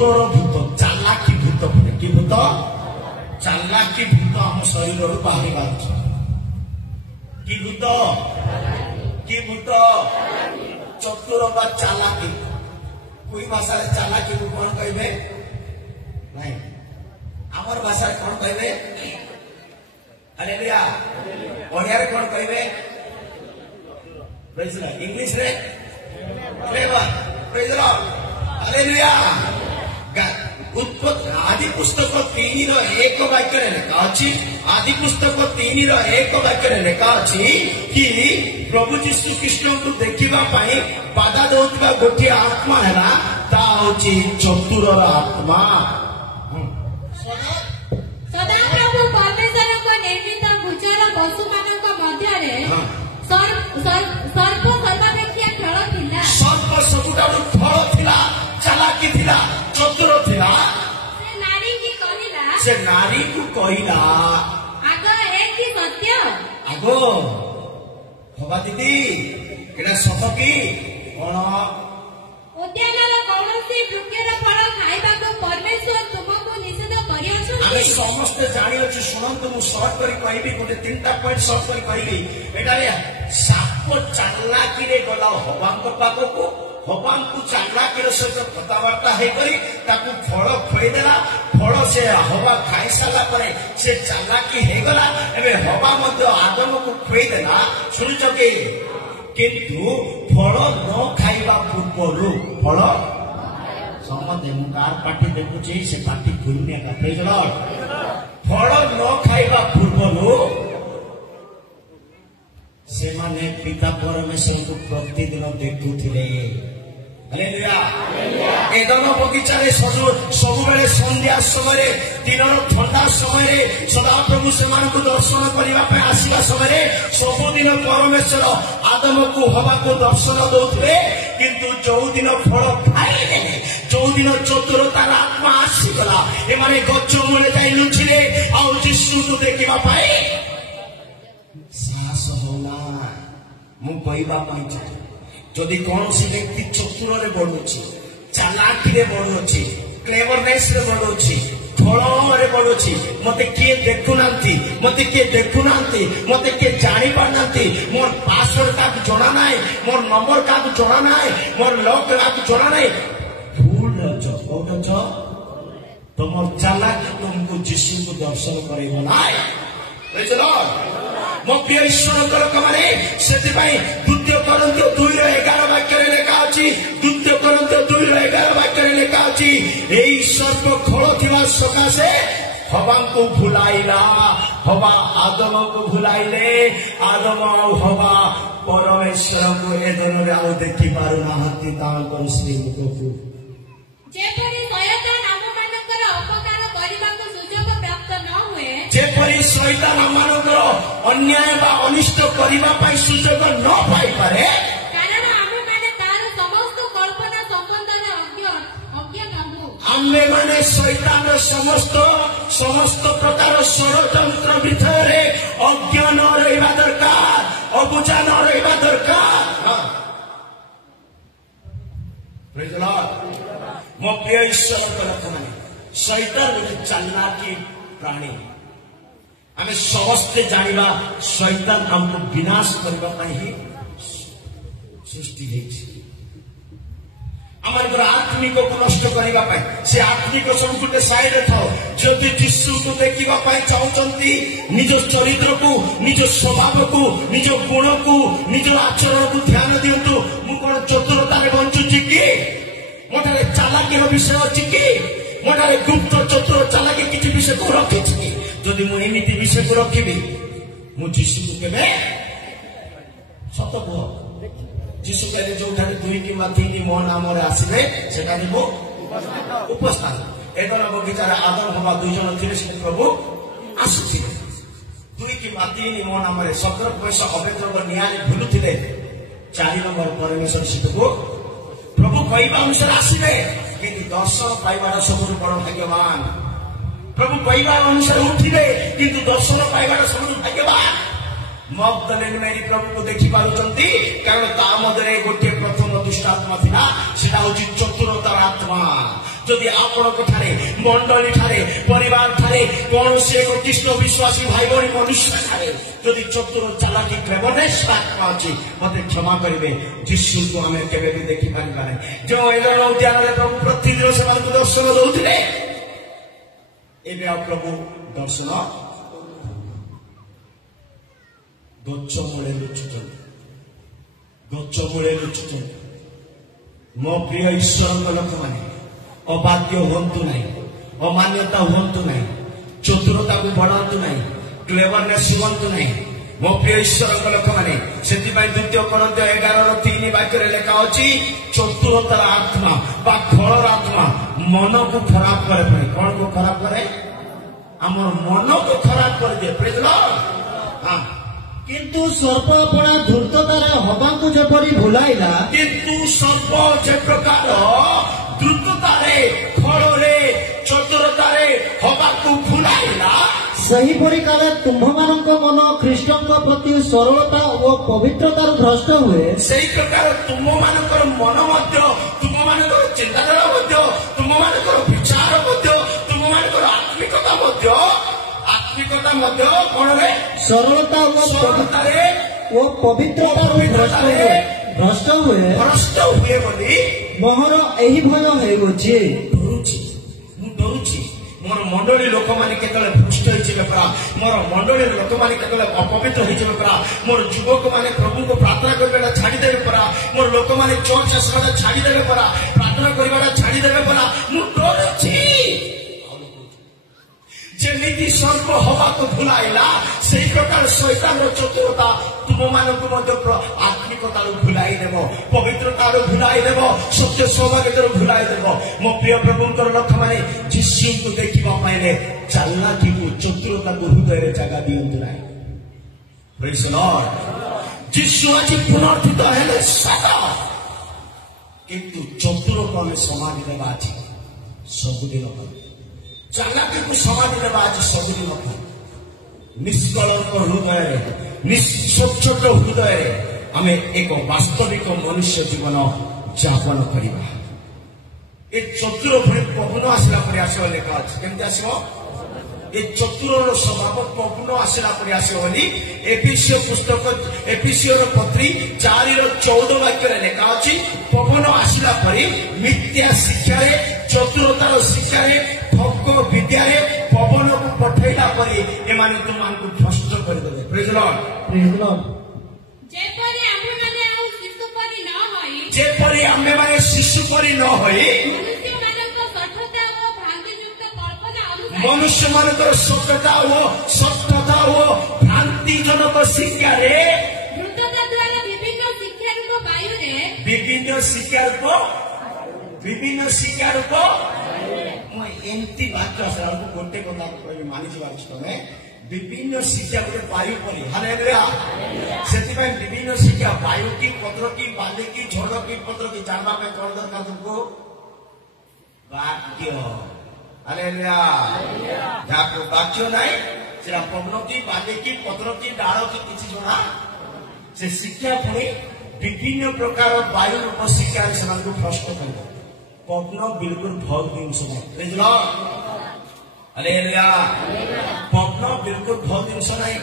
ଚତୁରର ଭୂତ ଚାଲାକି ଭୂତ କି ଭୂତ ଚାଲାକି ଭୂତ ଆମ ଶରୀରରୁ ବାହାରିବା ଅଛି। କି ଭୂତ କି ଭୂତ ଚତୁର ବା ଚାଲାକି। କୋଇ ଭାଷାରେ ଚାଲାକି କଣ କହିବେ ନାଇଁ ଆମର ଭାଷାରେ କଣ କହିବେ ହାଲେଲୁୟା ଓଡ଼ିଆରେ କଣ କହିବେ ପ୍ରେଜ୍ ଦ ଲର୍ଡ ଇଂଲିଶରେ କ୍ଲେଭର ପ୍ରେଜ୍ ଦ ଲର୍ଡ ହାଲେଲୁୟା। आदि पुस्तक 3:1 वाक्य लेखा अच्छी आदि पुस्तक 3:1 वाक्य लेखा अच्छी कि प्रभु जीशु कृष्ण को देखा बाधा दौरा गोटे आत्मा है चतुर आत्मा। सदाप्रभु परमेश्वर को निर्मित भूचर पशु मानक मध्य सर्प सर्वापेक्षा खेल थिला सर्प सबुठारु फल थिला चालाकी थिला चतुर थिला। से नारी को कहला आगो एक सत्य आगो हवा दीदी एटा सत की कोन उद्यानर कौनसी वृक्षर फल खाइबा को परमेश्वर तुमको निषेध करियो। आमे समस्त जानि अछि सुनंतु मु शॉर्ट करी कहबी गोटे तीनटा पॉइंट शॉर्ट करी कहबी एटा रे साप चालाकी रे गला हवांक पाखको हवांक चालाकी रे सहित कथावार्ता हे करी ताकू फल खोई देला फल से हवा खाई सारा पर से चालाकी हे गला एबे हवा मध्य आदम को खोई देला सुनिछ के किंतु फल न खाइबा पूर्व फल समझे मु कार पार्टी देखुची से पार्टी घुरने का प्रेज द लॉर्ड फल न खाइबा पूर्व से माने पिता परमेश्वर को प्रतिदिन देखुथिले। हालेलुया एदन बगीचा रे सबु बेले संध्या समय दिनर ठंडा समय सदा प्रभु से दर्शन करने आसवा समय सबुदिन परमेश्वर आदम को हवा को दर्शन दौथे किंतु जो दिन फल खाइले जो दिन चतुरतार आत्मा आसीगला एमाने गच मूले जाई लुचिले आउ जीशु को देखा साहस होना मु कहवा चाहे जदि कौन व्यक्ति चतुर बढ़ुची चालाकी बढ़ुची क्लेवरनेस बढ़ुची फल बढ़ुची मत किए देखुना मत किए देखुना मत किए जानी पारना मोर पासवर्ड क्या जना ना मोर नंबर क्या जना ना मोर लक क्या जना ना भूल कौट तुम चालाकी तुमको जीशु को दर्शन कर मो प्रिय ईश्वर लोक मैंने से द्वितीय करंथी 2:11 वाक्य लेखा अच्छी द्वितीय करंथी 2:11 वाक्य लेखा अच्छी यही सर्प खोल थिबा सकाशे हवा को भुलाइला हवा आदम को भुलाइले आदम हवा परमेश्वर को एदन रे आउ देखि पारु नाहंती तांकर श्री मुख को जेपरि शयतान आम मानकर अपकार करिबाको सुयोग प्राप्त न हुए जेपरि शयतान आम मानकर अन्याय बा अनिष्ट करिबा पई सुयोग न पाई पारे कारण आम माने तार समस्त कल्पना संबंधन अज्ञान हबु आमे माने शयतान समस्त प्रकार षड़यंत्र भितर अज्ञान रहिबा दरकार अबुझा न रहिबा दरकार। प्रेज द लॉर्ड मो प्रिय ईश्वर लोक माने शैतान चालाकी प्राणी आमे समस्ते जानिबा शैतान हमको विनाश करबा पई ही सृष्टि हेछि आमर आत्मिक को नष्ट करबा पई से आत्मिक सब गुटे साइड थाओ जदि यीशु को देखिबा पई चाहउचंती निज चरित्र को निज स्वभाव को निज गुण को निज आचरण को ध्यान दियंतु मु कोन चतुरता रे बंचुची की मोटारे चालाकी विषय अच्छी कि मोटारे गुप्त चतुर चालाकी किसी विषय को रखी जदि मु एमती विषय को रखी मु जीशु को केबे सत कह जीशु कहले जो 2 किंवा 3 मो नाम आसवे से उपस्थान एदन बगीचार आदम हवा 2 जन थे प्रभु आसुले 2 किंवा 3 मो नाम 17 पैसा अवैध निया भूलुले 4 नंबर परमेश्वर सीट को प्रभु कहवा अनुसार आसवे कि दर्शन पाइबार सबुठ बड़ भाग्यवान प्रभु कहवा अनुसार उठिले किंतु दर्शन पाइबार सबुठ भाग्यवान मगदलेन मेरी प्रभु को देखि पारुचंती कारण ता मधरे गोटे प्रथम दुष्टात्मा थिला सेटा होची चतुरता ଚତୁରତାର ଆତ୍ମା ଯଦି ଆପଣଙ୍କ ଠାରେ ମଣ୍ଡଳୀ ଠାରେ ପରିବାର ଠାରେ କୌଣସି ଏକ କୃଷ୍ଣ ବିଶ୍ୱାସୀ ଭାଇ ଭଉଣୀ ମନୁଷ୍ୟ ଠାରେ ଯଦି ଚତୁର ଚାଲାକି କ୍ଲେଭରନେସ୍ ଆତ୍ମା ଅଛି ମତେ କ୍ଷମା କରିବେ ଯୀଶୁଙ୍କୁ ଆମେ କେବେ ବି ଦେଖିପାରିବା ନାହିଁ। ଯେଉଁ ଏଦନ ଉଦ୍ୟାନରେ ପ୍ରଭୁ ପ୍ରତିଦିନ ସେମାନଙ୍କୁ ଦର୍ଶନ ଦଉଥିଲେ ଏବେ ଆଉ ପ୍ରଭୁ ଦର୍ଶନ ଗଛ ମୂଳେ ଲୁଚୁଛନ୍ତି ଗଛ ମୂଳେ ଲୁଚୁଛନ୍ତି। ମୋ ପ୍ରିୟ ଈଶ୍ୱରଙ୍କ ଲୋକମାନେ ଅବାଧ୍ୟ ହୁଅନ୍ତୁ ନାହିଁ, ଅମାନ୍ୟତା ହୁଅନ୍ତୁ ନାହିଁ, ଚତୁରତାକୁ ବଢାନ୍ତୁ ନାହିଁ, କ୍ଲେଭରନେସ୍ ହୁଅନ୍ତୁ ନାହିଁ। ମୋ ପ୍ରିୟ ଈଶ୍ୱରଙ୍କ ଲୋକମାନେ ସେଥିପାଇଁ 2 Corinthians 11:3 ବାକ୍ୟରେ ଲେଖା ଅଛି ଚତୁରତାର ଆତ୍ମା ବା ଖଳର ଆତ୍ମା ମନକୁ ଖରାପ କରେ। ପୁଣି କଣକୁ ଖରାପ କରେ? ଆମର ମନକୁ ଖରାପ କରିଦିଏ। ପ୍ରେଜ୍ ଦ ଲର୍ଡ। କିନ୍ତୁ ସର୍ପ ଆପଣା ଧୂର୍ତ୍ତତାରେ ହବାକୁ ଯେପରି ଭୁଲାଇଲା, କିନ୍ତୁ ସର୍ପ ଯେ ପ୍ରକାର ଦ୍ରୁତତାରେ ଖଳରେ ଚତୁରତାରେ ହବାକୁ ଭୁଲାଇଲା ସେହିପରି କାଳେ ତୁମ୍ଭମାନଙ୍କ ମନ ଖ୍ରୀଷ୍ଟଙ୍କ ପ୍ରତି ସରଳତା ଓ ପବିତ୍ରତାରୁ ଭ୍ରଷ୍ଟ ହୁଏ। ସେହି ପ୍ରକାର ତୁମମାନଙ୍କର ମନ ମଧ୍ୟ, ତୁମମାନଙ୍କର ଚିନ୍ତାଧାରା ମଧ୍ୟ, ତୁମମାନଙ୍କର ବିଚାର ମଧ୍ୟ, ତୁମମାନଙ୍କର ଆତ୍ମିକତା ମଧ୍ୟ କଣରେ ସରଳତା ଓ ପବିତ୍ରତାରୁ ଭ୍ରଷ୍ଟ ହୁଏ ବୋଲି ମୋହର ଏହି ଭୟ ହେଉଅଛି। ମୁଁ ଡରୁଛି ମୋର ମଣ୍ଡଳୀ ଲୋକମାନେ କେତେବେଳେ ଭ୍ରଷ୍ଟ ହେଇଯିବେ ପରା, ମୋର ମଣ୍ଡଳୀର ଲୋକମାନେ କେତେବେଳେ ଅପବିତ୍ର ହେଇଯିବେ ପରା, ମୋର ଯୁବକମାନେ ପ୍ରଭୁଙ୍କୁ ପ୍ରାର୍ଥନା କରିବାଟା ଛାଡ଼ିଦେବେ ପରା, ମୋର ଲୋକମାନେ ଚର୍ଚ୍ଚ ଆସିବାଟା ଛାଡ଼ିଦେବେ ପରା, ପ୍ରାର୍ଥନା କରିବାଟା ଛାଡ଼ିଦେବେ ପରା। ମୁଁ ଡରୁଛି। ଯେମିତି ସର୍ପ ହବାକୁ ଭୁଲାଇଲା ସେହି ପ୍ରକାର ଶୈତାନର ଚତୁରତା ତୁମମାନଙ୍କୁ ମଧ୍ୟ ଆତ୍ମିକତାରୁ ଭୁଲାଇ ଦେବ, ପବିତ୍ରତାରୁ ଭୁଲାଇ ଦେବ, ସତ୍ୟ ସୌଭାଗ୍ୟତାରୁ ଭୁଲାଇ ଦେବ। ମୋ ପ୍ରିୟ ପ୍ରଭୁଙ୍କର ଲୋକମାନେ ଯୀଶୁଙ୍କୁ ଦେଖିବା ପାଇଲେ ଚାଲାକିକୁ ଚତୁରତାକୁ ହୃଦୟରେ ଜାଗା ଦିଅନ୍ତୁ ନାହିଁ। ପ୍ରେଜ୍ ଦ ଲର୍ଡ। ଯୀଶୁ ଆଜି ପୁନର୍ଥିତ ହେଲେ ସତ, କିନ୍ତୁ ଚତୁରକୁ ଆମେ ସମାଧି ଦେବା ଆଜି ସବୁଦିନ ପାଇଁ, ଚାଲାକିକୁ ସମାଧି ଦେବା ଆଜି ସବୁଦିନ ପାଇଁ। ନିଷ୍କଳଙ୍କ ହୃଦୟରେ, ଛୋଟ ହୃଦୟରେ ଆମେ ଏକ ବାସ୍ତବିକ ମନୁଷ୍ୟ ଜୀବନ ଯାପନ କରିବା। ଏ ଚତୁର ଭଳି ପବନ ଆସିଲା ପରେ ଆସିବ ଲେଖା ଅଛି। କେମିତି ଆସିବ? ଏ ଚତୁରର ସ୍ୱଭାବ ପବନ ଆସିଲା ପରେ ଆସିବ ବୋଲି ଏଫେସୀୟ ପୁସ୍ତକ ଏଫେସୀୟର ପତ୍ରୀ 4:14 ବାକ୍ୟରେ ଲେଖା ଅଛି। ପବନ ଆସିଲା ପରେ ମିଥ୍ୟା ଶିକ୍ଷାରେ, ଚତୁରତାର ଶିକ୍ଷାରେ, ଠକ ବିଦ୍ୟାରେ ପବନକୁ ପଠେଇଲା ପରେ ଏମାନେ ତୁମମାନଙ୍କୁ ଭ୍ରଷ୍ଟ କରିଦେବେ। ପ୍ରେଜ୍ ଦ ଲର୍ଡ। ଯେପରି ଆମେମାନେ ଆଉ ଶିଶୁ ପରି ନ ହୋଇ ମନୁଷ୍ୟମାନଙ୍କର ସତ୍ୟତା ଓ ଭ୍ରାନ୍ତିଜନକ ଶିକ୍ଷାରେ ଦ୍ରୁତତା ଦ୍ୱାରା ବିଭିନ୍ନ ଶିକ୍ଷାରୂପ ମୁଁ ଏମିତି ବାକ୍ୟ ଆସିଲା ବେଳକୁ ଗୋଟେ କଥା କହିବି, ମାନିଯିବା ତମେ ବିଭିନ୍ନ ଶିକ୍ଷା ଗୋଟେ ବାୟୁ ପରି। ହାଲେଲୁୟା। ସେଥିପାଇଁ ବିଭିନ୍ନ ଶିକ୍ଷା ବାୟୁ କି ପତ୍ର କି ବାଲି କି ଝଡ଼ କି ପତ୍ର କି ଜାଣିବା ପାଇଁ କଣ ଦରକାର ତୁମକୁ? ବାକ୍ୟ। ହାଲେଲୁୟା। ଯାହାକୁ ବାକ୍ୟ ନାହିଁ ସେଟା ପବନ କି ବାଲି କି ପତ୍ର କି ଡାଳ କି କିଛି ଜଣା ସେ ଶିକ୍ଷା ପୁଣି ବିଭିନ୍ନ ପ୍ରକାର ବାୟୁ ରୂପ ଶିକ୍ଷାରେ ସେମାନଙ୍କୁ ଭ୍ରଷ୍ଟ କରିବ। ପବନ ବିଲକୁଲ ଭଲ ଜିନିଷ ନାହିଁ। ପ୍ରେଜ୍ ଦ ଲର୍ଡ। ହାଲେଲୁୟା। ପବନ ବିଲକୁଲ ଭଲ ଜିନିଷ ନାହିଁ।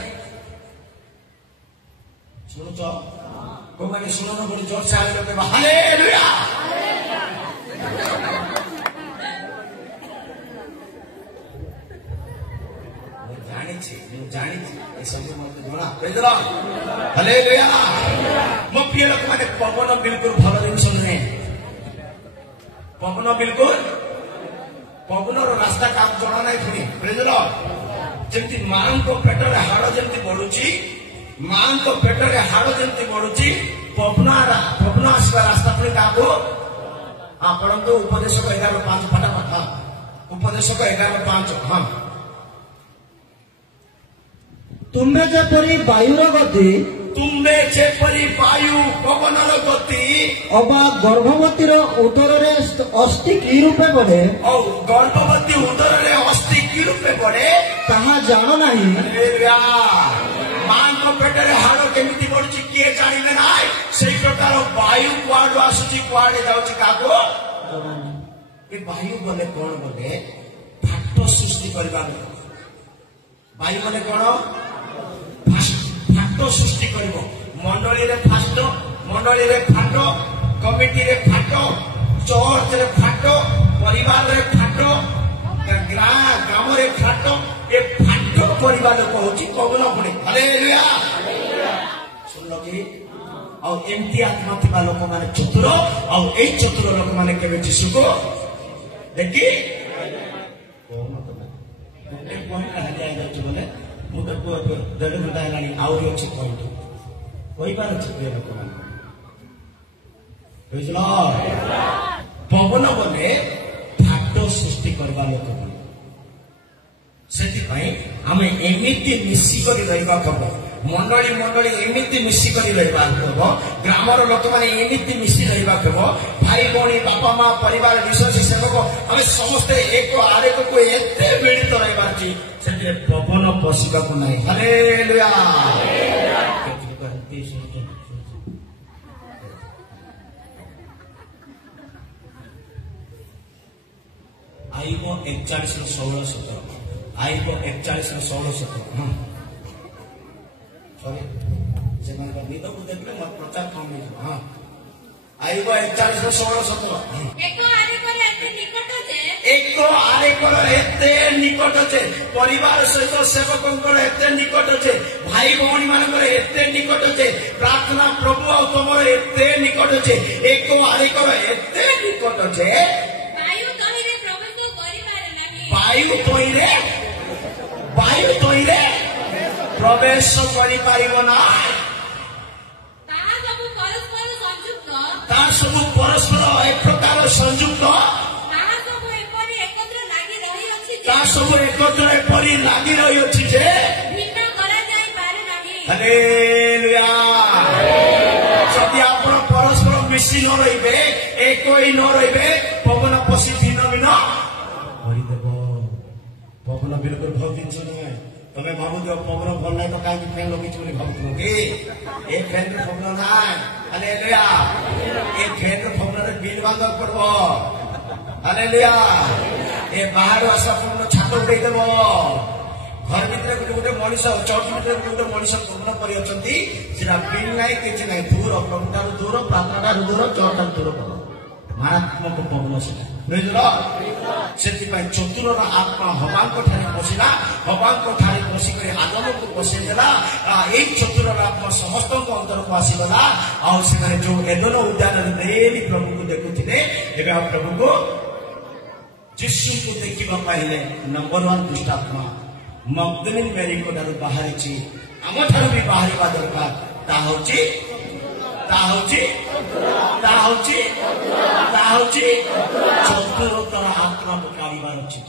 ଶୁଣୁଛ? କୋଉମାନେ ଶୁଣୁନ ବୋଲି ଜୋର ସେ କହିବା ହାଲେଲୁୟା। ମୁଁ ଜାଣିଛି ଏସବୁ ମତେ ଜଣା। ପ୍ରେଜ୍ ଦ ଲର୍ଡ। ହାଲେଲୁୟା। ମୋ ପ୍ରିୟ ଲୋକମାନେ ପବନ ବିଲକୁଲ ଭଲ ଜିନିଷ ନୁହେଁ। ପବନର ରାସ୍ତା କାହାକୁ ଜଣା ନାହିଁ। ପୁଣି ପ୍ରେଜ୍ ଦ ଲର୍ଡ। ଯେମିତି ମାଙ୍କ ପେଟରେ ହାଡ଼ ଯେମିତି ବଢୁଛି, ମାଙ୍କ ପେଟରେ ହାଡ଼ ଯେମିତି ବଢୁଛି, ପବନ ଆସିବା ରାସ୍ତା ପୁଣି କାହାକୁ? ଆପଣଙ୍କୁ ଉପଦେଶକ 11:5 ଫଟାଫଟ। ଉପଦେଶକ 11:5। ହଁ। ତୁମେ ଯେପରି ବାୟୁର ଗତି ପବନର ଗତି ଅବା ଗର୍ଭବତୀର ଉଦରରେ ଅସ୍ଥି କି ରୂପେ ବଢେ, ଗର୍ଭବତୀ ଉଦରରେ ଅସ୍ଥି କି ରୂପେ ବଢେ ତାହା ଜାଣ ନାହିଁ। ମାଙ୍କ ପେଟରେ ହାଡ଼ କେମିତି ବଢୁଛି କିଏ ଜାଣିବେ ନାହିଁ। ସେଇ ପ୍ରକାର ବାୟୁ କୁଆଡୁ ଆସୁଛି କୁଆଡେ ଯାଉଛି କାହାକୁ ଏ ବାୟୁ ବୋଲେ କଣ ବୋଲେ ଫାଟ ସୃଷ୍ଟି କରିବା ଲୋକ। ବାୟୁ ବୋଲେ କଣ ଫାଟ ସୃଷ୍ଟି କରିବ। ମଣ୍ଡଳୀରେ ଫାଟ, ମଣ୍ଡଳୀରେ ଫାଟ, କମିଟିରେ ଫାଟ, ଚର୍ଚ୍ଚରେ ଫାଟ, ପରିବାରରେ ଫାଟ, ଗ୍ରାମରେ ଫାଟ। ଏ ଫାଟ କରିବା ଲୋକ ହଉଛି ପବନ ପୁଣି। ହାଲେଲୁୟା। ଶୁଣିଲ କି? ଆଉ ଏମିତି ଆତ୍ମା ଥିବା ଲୋକମାନେ ଚତୁର, ଆଉ ଏଇ ଚତୁର ଲୋକମାନେ କେବେ ଯୀଶୁକୁ ଦେଖି ଗୋଟେ ପଏଣ୍ଟ ହାରିଯାଉଛି ବୋଲେ ମୁଁ ତାକୁ 1.5 ଘଣ୍ଟା ହେଲାଣି ଆହୁରି ଅଛି ପଏଣ୍ଟ କହିପାରୁଛି ପ୍ରିୟ ଲୋକମାନେ। ବୁଝିଲ? ପବନ ବୋଲେ ଫାଟ ସୃଷ୍ଟି କରିବା ଲୋକ। ସେଥିପାଇଁ ଆମେ ଏମିତି ମିଶିକରି ରହିବାକୁ ହବ। ମଣ୍ଡଳୀ ମଣ୍ଡଳୀ ଏମିତି ମିଶିକରି ରହିବାକୁ ହବ। ଗ୍ରାମର ଲୋକମାନେ ଏମିତି ମିଶି ରହିବାକୁ ହବ। ଭାଇ ଭଉଣୀ, ବାପା ମା, ପରିବାର, ବିଶ୍ୱାସୀ ସେବକ ଆମେ ସମସ୍ତେ ଏକ ଆରେକକୁ ଏତେ ମିଳିତ ରହିବାର ଅଛି, ସେଥିରେ ପବନ ପଶିବାକୁ ନାହିଁ। ହାଲେଲୁୟା। ଆଇବ 41-16-17 ଆଇବ 41-16-17 ସେମାନଙ୍କ ନିଦକୁ ଦେଖିଲେ ମୋର ପ୍ରଚାର କମ ହେଇଯିବ। ହଁ, ଆଇବ 41-16-17 ଏକ ଆରେକର ଏତେ ନିକଟ ଯେ ପରିବାର ସହିତ ସେବକଙ୍କର ଏତେ ନିକଟ ଯେ, ଭାଇ ଭଉଣୀ ମାନଙ୍କର ଏତେ ନିକଟ ଯେ, ପ୍ରାର୍ଥନା ପ୍ରଭୁ ଆଉ ତମର ଏତେ ନିକଟ ଯେ, ଏକ ଆରେକର ଏତେ ନିକଟ ଯେ ବାୟୁ ତହିଁରେ ପ୍ରବେଶ କରିପାରିବ ନାହିଁ। ତାହା ସବୁ ପରସ୍ପର ସଂଯୁକ୍ତ, ତାହା ସବୁ ପରସ୍ପର ଏକ ପ୍ରକାର ସଂଯୁକ୍ତ, ତାହା ସବୁ ଏପରି ଏକତ୍ର ଲାଗି ରହିଅଛି ଯେ ତାହା ସବୁ ଏକତ୍ର ଏପରି ଲାଗି ରହିଅଛି ଯେ ଭିନ୍ନ କରାଯାଇପାରେ ନାହିଁ। ହାଲେଲୁୟା। ଯଦି ଆପଣ ପରସ୍ପର ମିଶି ନ ରହିବେ, ଏକ ହୋଇ ନ ରହିବେ, ପବନ ପଶି ଭିନ୍ନ ଭିନ୍ନ କରିଦେବ। ପବନ ବିଲକୁଲ ଭଲ ଜିନିଷ ନୁହେଁ। ତମେ ଭାବୁଛ ପବନ ଭଲ ନାହିଁ ତ କାହିଁକି ଫ୍ୟାନ୍ ଲଗେଇଛୁ ବୋଲି ଭାବୁଥିବ କି? ଏ ଫ୍ୟାନ୍ରେ ପବନ ନାହିଁ। ହାଲେଲୁୟା। ଏ ଫ୍ୟାନ୍ର ପବନରେ ବିଲ୍ ବାନ୍ଧିବାକୁ ପଡିବ। ହାଲେଲୁୟା। ଏ ବାହାରୁ ଆସିବା ପବନ ଛାତ ଉଠେଇଦେବ। ଘର ଭିତରେ ଗୋଟେ ମଣିଷ, ଚର୍ଚ୍ଚ ଭିତରେ ଗୋଟେ ମଣିଷ ପବନ କରି ଅଛନ୍ତି, ସେଟା ବିଲ୍ ନାହିଁ, କିଛି ନାହିଁ। ଦୂର, ପ୍ରଭୁଠାରୁ ଦୂର, ପ୍ରାର୍ଥନାଠାରୁ ଦୂର, ଚର୍ଚ୍ଚଠାରୁ ଦୂର କର। ମାରାତ୍ମକ ପବନ ସେଟା। ବୁଝିଲ? ସେଥିପାଇଁ ଚତୁରର ଆତ୍ମା ହବାଙ୍କ ଠାରେ ପଶିଲା, ହବାଙ୍କ ଠାରେ ପଶିକରି ଆଦମକୁ ପଶିଦେଲା। ଏଇ ଚତୁରର ଆତ୍ମା ସମସ୍ତଙ୍କ ଅନ୍ତରକୁ ଆସିଗଲା। ଆଉ ସେମାନେ ଯୋଉ ଏଦନ ଉଦ୍ୟାନରେ ଡେଲି ପ୍ରଭୁକୁ ଦେଖୁଥିଲେ, ଏବେ ଆଉ ପ୍ରଭୁକୁ ଯୀଶୁଙ୍କୁ ଦେଖିବା ପାଇଲେ। ନମ୍ବର 1 ଦୁଷ୍ଟାତ୍ମା ମଗ୍ଦଲିନ ମେରୀଙ୍କ ଠାରୁ ବାହାରିଛି, ଆମଠାରୁ ବି ବାହାରିବା ଦରକାର। ତାହା ହଉଛି ଚତୁରତାର ଆତ୍ମା ପକାଇବାର ଅଛି।